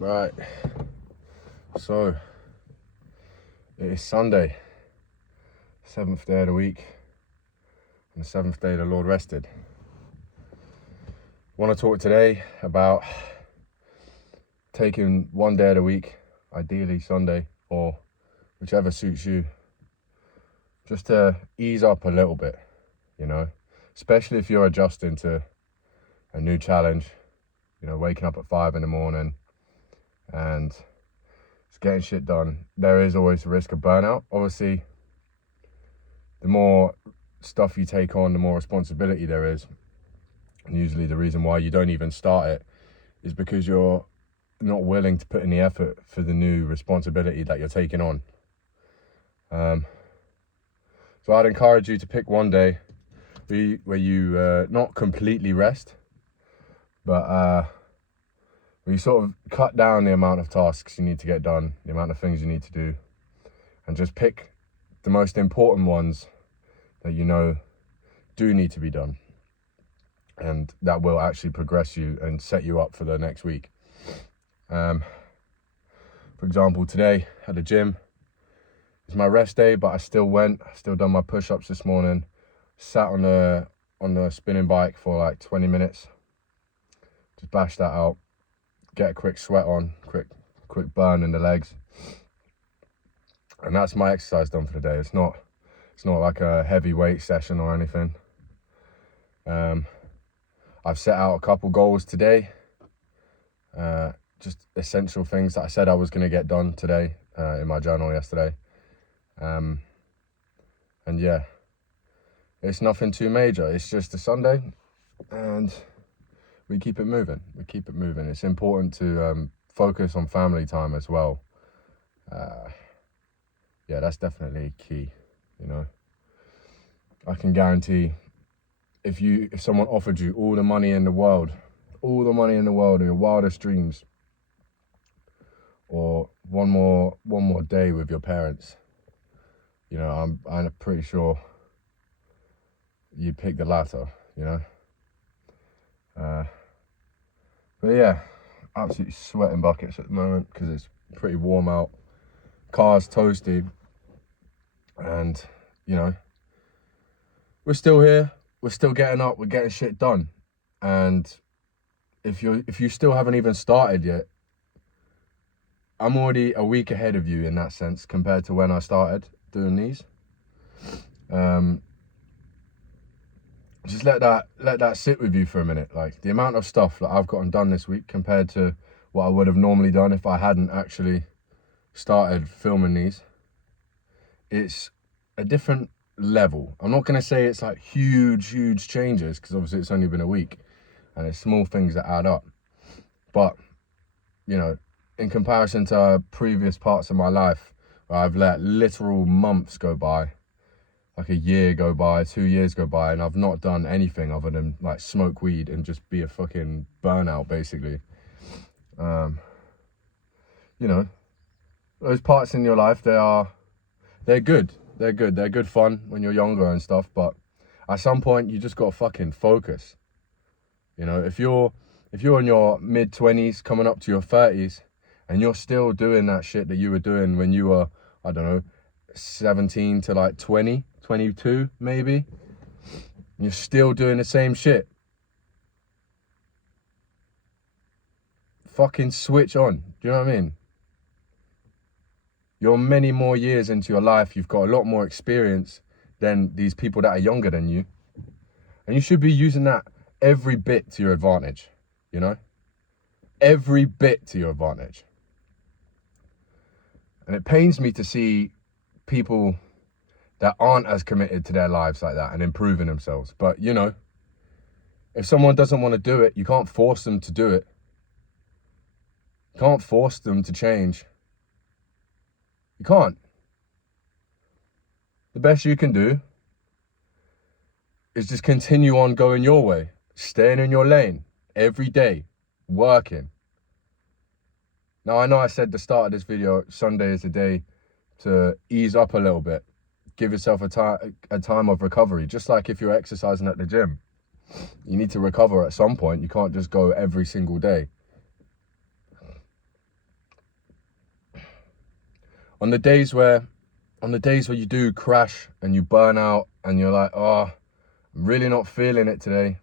Right, so it is Sunday, 7th day of the week, and the 7th day the Lord rested. I want to talk today about taking one day of the week, ideally Sunday, or whichever suits you, just to ease up a little bit, especially if you're adjusting to a new challenge, waking up at 5 in the morning and just getting shit done. There is always a risk of burnout. Obviously, the more stuff you take on, the more responsibility there is. And usually the reason why you don't even start it is because you're not willing to put in the effort for the new responsibility that you're taking on. So I'd encourage you to pick one day where you not completely rest, but where you sort of cut down the amount of tasks you need to get done, the amount of things you need to do, and just pick the most important ones that do need to be done, and that will actually progress you and set you up for the next week. For example, today at the gym, it's my rest day, but I still done my push-ups this morning, sat on the spinning bike for like 20 minutes, just bash that out, get a quick sweat on, quick burn in the legs, and that's my exercise done for the day. It's not like a heavy weight session or anything. I've set out a couple goals today, just essential things that I said I was going to get done today in my journal yesterday. And yeah, it's nothing too major. It's just a Sunday, and we keep it moving. It's important to focus on family time as well. Yeah, that's definitely key. I can guarantee if someone offered you all the money in the world, or your wildest dreams, or one more day with your parents, I'm pretty sure you'd pick the latter. But yeah, absolutely sweating buckets at the moment because it's pretty warm out. Car's toasty, and we're still here. We're still getting up. We're getting shit done. And if you still haven't even started yet, I'm already a week ahead of you in that sense compared to when I started doing these. Just let that sit with you for a minute. Like, the amount of stuff that I've gotten done this week compared to what I would have normally done if I hadn't actually started filming these, it's a different level. I'm not going to say it's like huge changes, because obviously it's only been a week and it's small things that add up. But, in comparison to previous parts of my life where I've let literal months go by, like a year go by, 2 years go by, and I've not done anything other than like smoke weed and just be a fucking burnout, basically. Those parts in your life, they're good. They're good fun when you're younger and stuff, but at some point you just gotta fucking focus. If you're in your mid-20s coming up to your 30s and you're still doing that shit that you were doing when you were, 17 to like 20, 22 maybe, and you're still doing the same shit, fucking switch on. Do you know what I mean? You're many more years into your life. You've got a lot more experience than these people that are younger than you. And you should be using that every bit to your advantage, Every bit to your advantage. And it pains me to see people that aren't as committed to their lives like that and improving themselves. But, if someone doesn't want to do it, you can't force them to do it. You can't force them to change. You can't. The best you can do is just continue on going your way, staying in your lane every day, working. Now, I know I said at the start of this video, Sunday is a day to ease up a little bit, give yourself a time of recovery. Just like if you're exercising at the gym, you need to recover at some point. You can't just go every single day. On the days where you do crash and you burn out and you're like, oh, I'm really not feeling it today.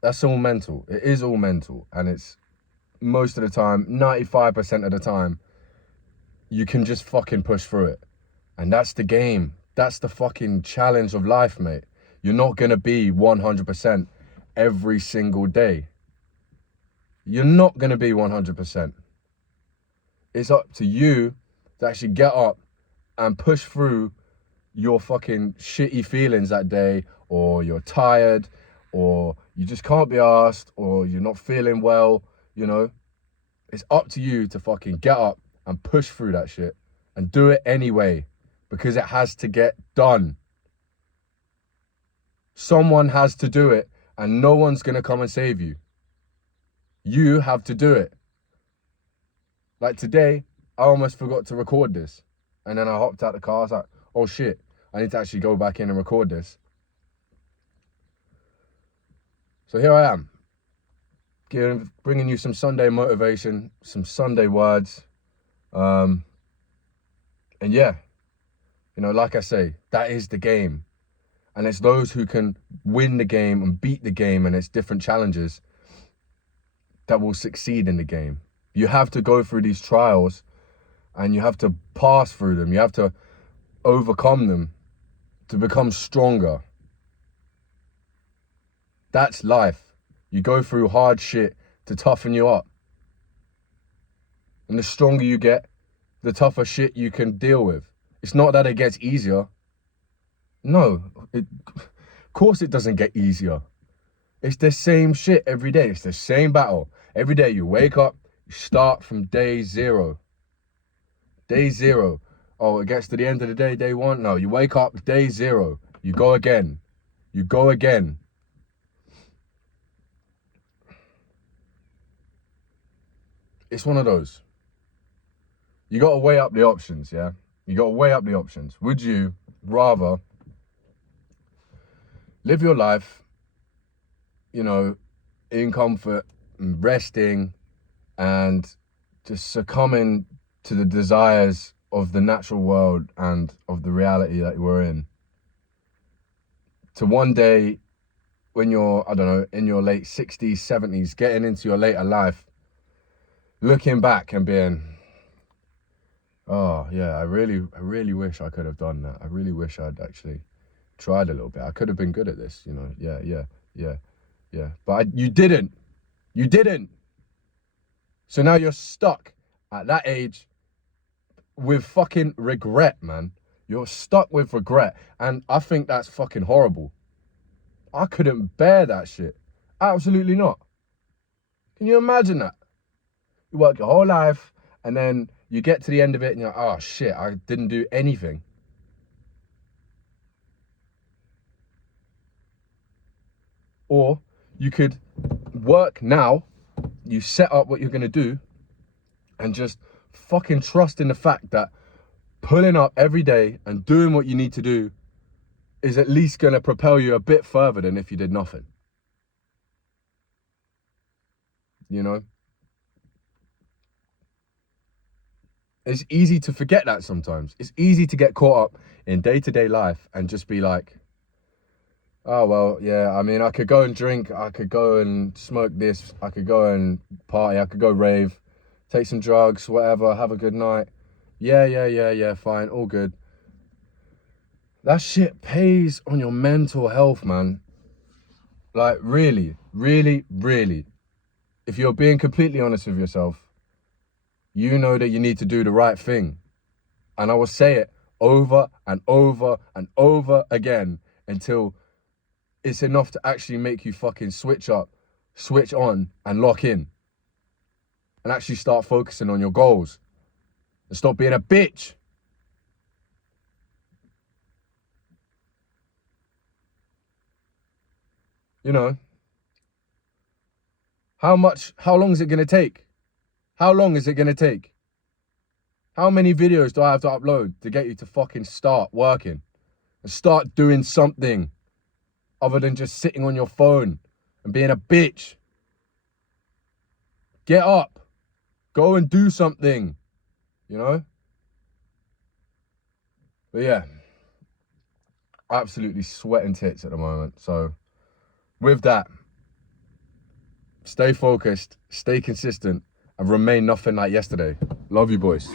That's all mental. It is all mental. And it's most of the time, 95% of the time, you can just fucking push through it. And that's the game. That's the fucking challenge of life, mate. You're not going to be 100% every single day. You're not going to be 100%. It's up to you to actually get up and push through your fucking shitty feelings that day, or you're tired, or you just can't be arsed, or you're not feeling well, you know. It's up to you to fucking get up and push through that shit and do it anyway, because it has to get done. Someone has to do it, and no one's going to come and save you. You have to do it. Like today, I almost forgot to record this. And then I hopped out the car. I was like, oh shit, I need to actually go back in and record this. So here I am, bringing you some Sunday motivation, some Sunday words. And yeah, you know, like I say, that is the game. And it's those who can win the game and beat the game and its different challenges that will succeed in the game. You have to go through these trials and you have to pass through them. You have to overcome them to become stronger. That's life. You go through hard shit to toughen you up. And the stronger you get, the tougher shit you can deal with. It's not that it gets easier. No, of course it doesn't get easier. It's the same shit every day. It's the same battle. Every day you wake up, you start from day zero. Day zero. Oh, it gets to the end of the day, day one. No, you wake up, day zero. You go again. You go again. It's one of those. You got to weigh up the options, yeah? You got to weigh up the options. Would you rather live your life, you know, in comfort and resting and just succumbing to the desires of the natural world and of the reality that we're in, to one day when you're, I don't know, in your late 60s, 70s, getting into your later life, looking back and being, oh yeah, I really wish I could have done that. I really wish I'd actually tried a little bit. I could have been good at this, you know. Yeah. But you didn't. You didn't. So now you're stuck at that age with fucking regret, man. You're stuck with regret. And I think that's fucking horrible. I couldn't bear that shit. Absolutely not. Can you imagine that? You work your whole life and then you get to the end of it and you're like, oh shit, I didn't do anything. Or you could work now, you set up what you're going to do, and just fucking trust in the fact that pulling up every day and doing what you need to do is at least going to propel you a bit further than if you did nothing. You know? It's easy to forget that sometimes. It's easy to get caught up in day-to-day life and just be like, oh, well, yeah, I mean, I could go and drink, I could go and smoke this, I could go and party, I could go rave, take some drugs, whatever, have a good night. Yeah, fine, all good. That shit pays on your mental health, man. Like, really. If you're being completely honest with yourself, you know that you need to do the right thing. And I will say it over and over and over again until it's enough to actually make you fucking switch up, switch on, and lock in. And actually start focusing on your goals. And stop being a bitch. You know, how long is it going to take? How long is it going to take? How many videos do I have to upload to get you to fucking start working? And start doing something other than just sitting on your phone and being a bitch? Get up. Go and do something. you know? But yeah, absolutely sweating tits at the moment. So with that, stay focused, stay consistent, and remain nothing like yesterday. Love you, boys.